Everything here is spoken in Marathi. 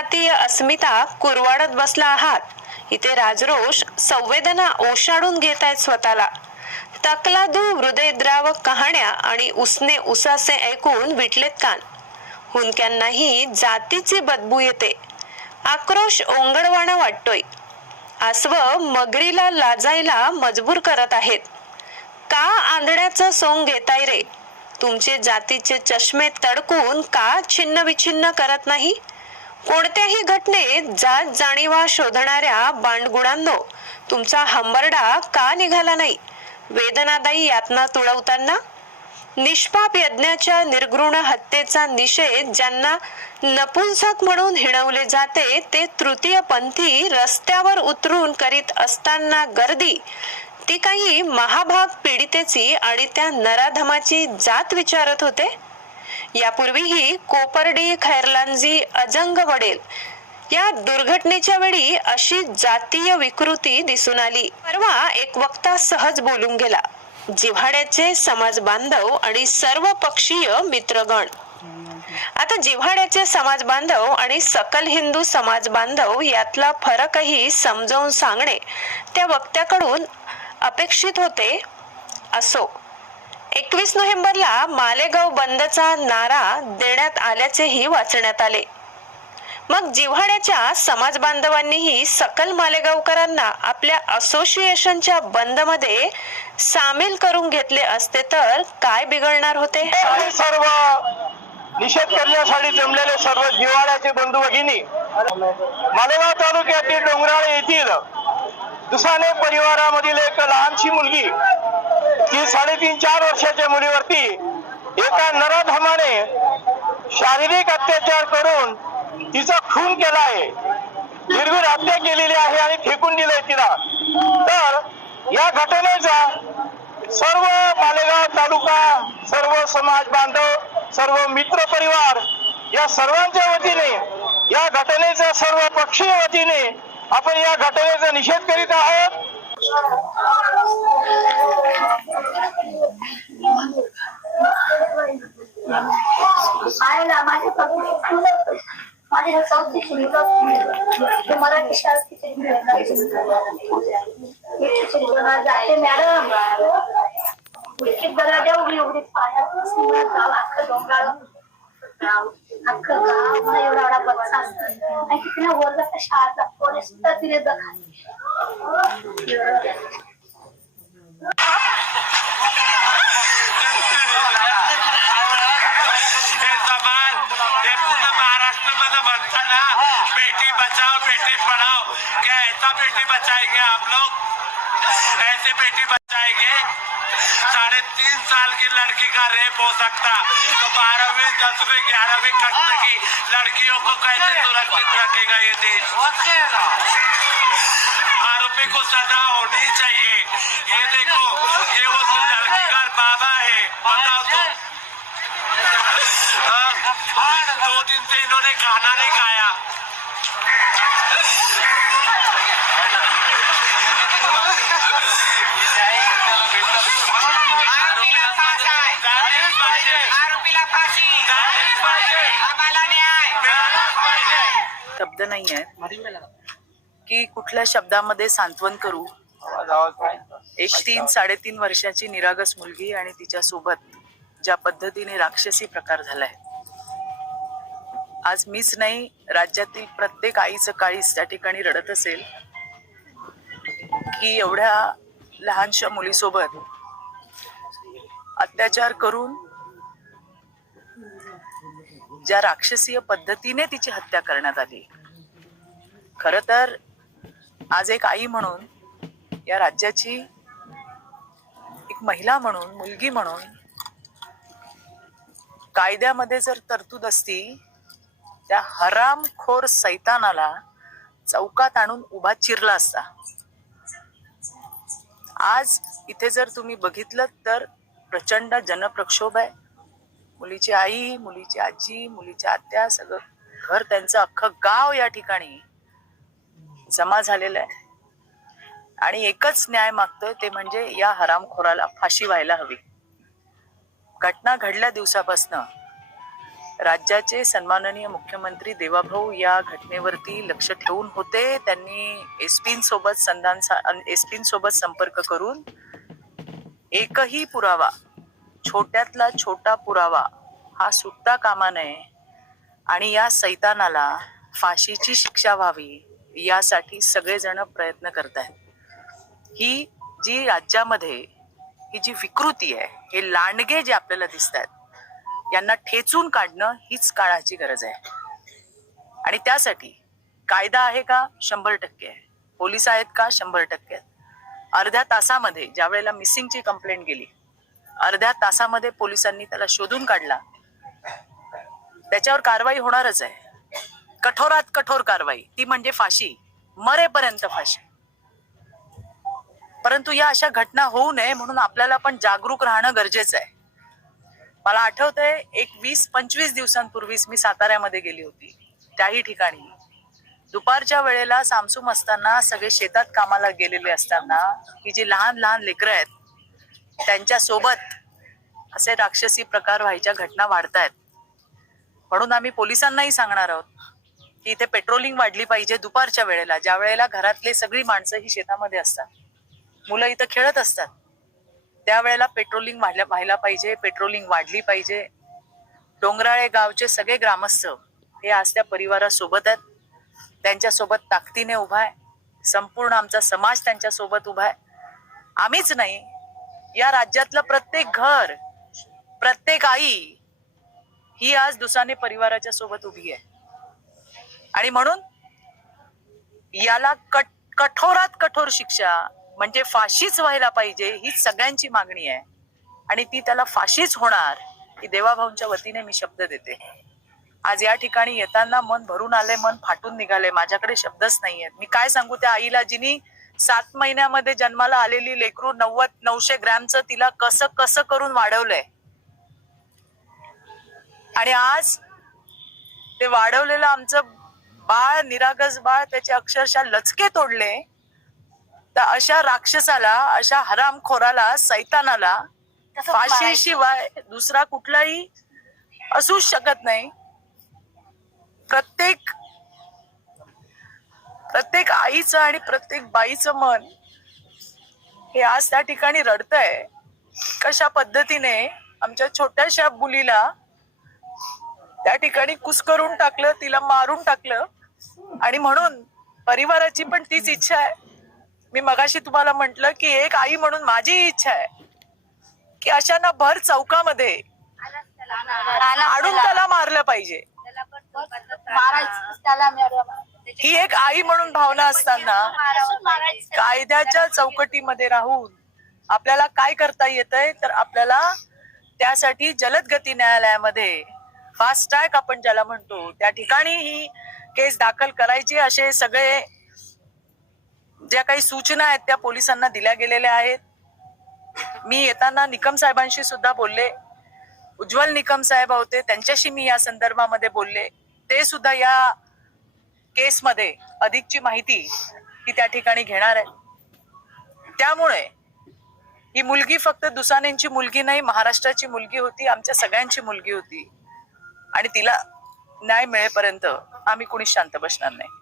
जातीय अस्मिता कुरवाडत बसला आहात. इथे राजरोष संवेदना ओशाडून घेत आहेत स्वतःला. तकलादू हृदयद्रावक कहाण्या आणि उसने उसासे ऐकून विटलेत कान. हुंदक्यांनाही जातीची बदबू येते. आक्रोश ओंगडवाणा वाटतोय. आसव मगरीला लाजायला मजबूर करत आहेत. का आंधळ्याचं सोंग घेताय रे? तुमचे जातीचे चष्मे तडकून का छिन्न विछिन्न करत नाही? कोणत्याही घटनेत जात जाणीवा शोधणाऱ्या बांडगुणांनो तुमचा हंबरडा का निघाला नाही? वेदनादायी यातना तुळवताना? निष्पाप यज्ञाच्या निर्घृण हत्येचा निषेध ज्यांना नपुंसक म्हणून हिणवले जाते ते तृतीय पंथी रस्त्यावर उतरून करीत असताना गर्दी ती काही महाभाग पीडितेची आणि त्या नराधमाची जात विचारत होते? यापूर्वीही कोपर्डी खैरलांजी अजंग वडेल या दुर्घटनेच्या वेळी अशी जातीय विकृती दिसून आली. परवा एक वक्ता सहज बोलून गेला. जिव्हाड्याचे समाज बांधव आणि सर्व पक्षीय मित्रगण. आता जिव्हाड्याचे समाज बांधव आणि सकल हिंदू समाज बांधव यातला फरकही समजावून सांगणे त्या वक्त्याकडून अपेक्षित होते असो. एकवीस नोव्हेंबरला मालेगाव बंदचा नारा देण्यात आल्याचेही वाचण्यात आले. मग जिव्हाड्याच्या समाज बांधवांनीही सकल मालेगावकरांना आपल्या असोसिएशनच्या बंदमध्ये सामील करून घेतले असते तर काय बिघडणार होते? सर्व निषेध करण्यासाठी जमलेले सर्व जिव्हाड्याचे बंधू भगिनी मालेगाव तालुक्यातील डोंगराळ येथील दुसाने परिवारामधील एक लहानशी मुलगी ती साडेतीन चार वर्षाच्या मुलीवरती एका नराधमाने शारीरिक अत्याचार करून तिचा खून केला आहे. निर्गुण हत्या केलेली आहे आणि फेकून दिलंय तिला. तर या घटनेचा सर्व मालेगाव तालुका सर्व समाज बांधव सर्व मित्र परिवार या सर्वांच्या वतीने या घटनेच्या सर्व पक्षीय वतीने आपण या घटनेचा निषेध करीत आहोत. मला माझ्या पत्नी माझ्या चौथी ते मराठी शाळेत जाते मॅडम. उलटीत उघडी उघडीत पाण्यात गाव अख्खं डोंगराळ. अख्खं गाव मला एवढा एवढा बच्चा असतो. आणि तिथे वरला त्या पोलीस तिने दखा में ना? बेटी बचाओ बेटी पढ़ाओ। क्या ऐसा बेटी बचाएँगे आप लोग? ऐसे बेटी बचाएँगे? साढ़े तीन साल की लड़की का रेप हो सकता। तो बारहवीं दसवीं ग्यारहवीं कक्षा की लड़कियों को कैसे सुरक्षित रखेगा ये देश? आरोपी को सजा होनी चाहिए। ये देखो ये वो लड़की का बाबा है। बताओ तो। हाँ, दो दिन से इन्होंने खाना नहीं खाया शब्द नाही आहेत की कुठल्या शब्दामध्ये सांत्वन करू? एक तीन साडेतीन वर्षाची निरागस मुलगी आणि तिच्या सोबत ज्या पद्धतीने राक्षसी प्रकार झालाय. आज मीच नाही राज्यातील प्रत्येक आईचं काळीच त्या ठिकाणी रडत असेल. की एवढ्या लहानशा मुलीसोबत अत्याचार करून ज्या राक्षसीय पद्धतीने तिची हत्या करण्यात आली. खर तर आज एक आई म्हणून या राज्याची एक महिला म्हणून मुलगी म्हणून कायद्यामध्ये जर तरतूद असती त्या हरामखोर सैतानाला चौकात आणून उभा चिरला असता. आज इथे जर तुम्ही बघितलं तर प्रचंड जनप्रक्षोभ आहे. मुलीची आई मुलीची आजी मुलीची आत्या सगळं घर त्यांचं अख्खं गाव या ठिकाणी जमा झालेलं आहे. आणि एकच न्याय मागतोय ते म्हणजे या हरामखोराला फाशी व्हायला हवी. घटना घडल्या दिवसापासनं राज्याचे सन्माननीय मुख्यमंत्री देवाभाऊ या घटनेवरती लक्ष ठेवून होते. त्यांनी एसपीन सोबत संधान एसपीन सोबत संपर्क करून एकही पुरावा छोट्यातला छोटा पुरावा हा सुटता कामा नये आणि या सैतानाला फाशीची शिक्षा व्हावी यासाठी सगळेजण प्रयत्न करत आहेत ही जी राज्यामध्ये ही जी विकृती आहे हे लांडगे जे आपल्याला दिसत आहेत यांना ठेचून काढणं हीच काळाची गरज आहे. आणि त्यासाठी कायदा आहे का? शंभर टक्के आहे. पोलीस आहेत का? शंभर टक्के आहेत. अर्ध्या तासामध्ये ज्या वेळेला मिसिंगची कंप्लेंट गेली अर्ध्या तासामध्ये पोलिसांनी त्याला शोधून काढला. त्याच्यावर कारवाई होणारच आहे. कठोरात कठोर कारवाई. ती म्हणजे फाशी. मरेपर्यंत फाशी. परंतु या अशा घटना होऊ नये म्हणून आपल्याला पण जागरूक राहणं गरजेचं आहे. मला आठवतंय एक वीस पंचवीस दिवसांपूर्वीच मी साताऱ्यामध्ये गेली होती. त्याही ठिकाणी. दुपारच्या वेळेला सामसूम असताना सगळे शेतात कामाला गेलेले असताना ही जी लहान लहान लेकरं आहेत त्यांच्यासोबत असे राक्षसी प्रकार व्हायच्या घटना वाढतायत. म्हणून आम्ही पोलिसांनाही सांगणार आहोत की इथे पेट्रोलिंग वाढली पाहिजे दुपारच्या वेळेला ज्या वेळेला घरातले सगळी माणसं ही शेतामध्ये असतात. मुलं इथं खेळत असतात. त्यावेळेला पेट्रोलिंग वाढल्या व्हायला पाहिजे पेट्रोलिंग वाढली पाहिजे. डोंगराळे गावचे सगळे ग्रामस्थ हे आज त्या परिवारासोबत आहेत. त्यांच्यासोबत ताकदीने उभा आहे. संपूर्ण आमचा समाज त्यांच्यासोबत उभा आहे. आम्हीच नाही. या राज्यातलं प्रत्येक घर प्रत्येक आई ही आज दुसाने परिवाराच्या सोबत उभी आहे. आणि म्हणून याला कट कठोरात कठोर शिक्षा म्हणजे फाशीच व्हायला पाहिजे हीच सगळ्यांची मागणी आहे. आणि ती त्याला फाशीच होणार ही देवाभाऊंच्या वतीने मी शब्द देते. आज या ठिकाणी येताना मन भरून आले मन फाटून निघाले माझ्याकडे शब्दच नाहीयेत. मी काय सांगू त्या आईला जिनी सात महिन्यामध्ये जन्माला आलेली लेकरू नव्वद नऊशे ग्रॅमचं तिला कसं कसं करून वाढवलंय? आणि आज ते वाढवलेलं आमचं बाळ निरागस बाळ त्याचे अक्षरशः लचके तोडले. तर अशा राक्षसाला अशा हरामखोराला सैतानाला तसंच फाशीशिवाय दुसरा कुठलाही असूच शकत नाही. प्रत्येक प्रत्येक आईचं आणि प्रत्येक बाईचं मन हे आज त्या ठिकाणी रडतंय. कशा पद्धतीने आमच्या छोट्याशा मुलीला त्या ठिकाणी कुस्करून टाकलं तिला मारून टाकलं आणि म्हणून परिवाराची पण तीच इच्छा आहे. मी मगाशी तुम्हाला म्हंटल की एक आई म्हणून माझी इच्छा आहे की अशांना भर चौकामध्ये आडून त्याला मारलं पाहिजे. ही एक आई म्हणून भावना असताना कायद्याच्या चौकटीमध्ये राहून आपल्याला काय करता येतंय तर आपल्याला त्यासाठी जलद गती न्यायालयामध्ये फास्ट ट्रॅक आपण ज्याला म्हणतो त्या ठिकाणी ही केस दाखल करायची असे सगळे ज्या काही सूचना आहेत त्या पोलिसांना दिल्या गेलेल्या आहेत. मी येताना निकम साहेबांशी सुद्धा बोलले. उज्ज्वल निकम साहेब होते त्यांच्याशी मी या संदर्भामध्ये बोलले. ते सुद्धा या केसमध्ये अधिकची माहिती ही त्या ठिकाणी घेणार आहे त्यामुळे ही मुलगी फक्त दुसानेंची मुलगी नाही महाराष्ट्राची मुलगी होती आमच्या सगळ्यांची मुलगी होती. आणि तिला न्याय मिळेपर्यंत आम्ही कुणी शांत बसणार नाही.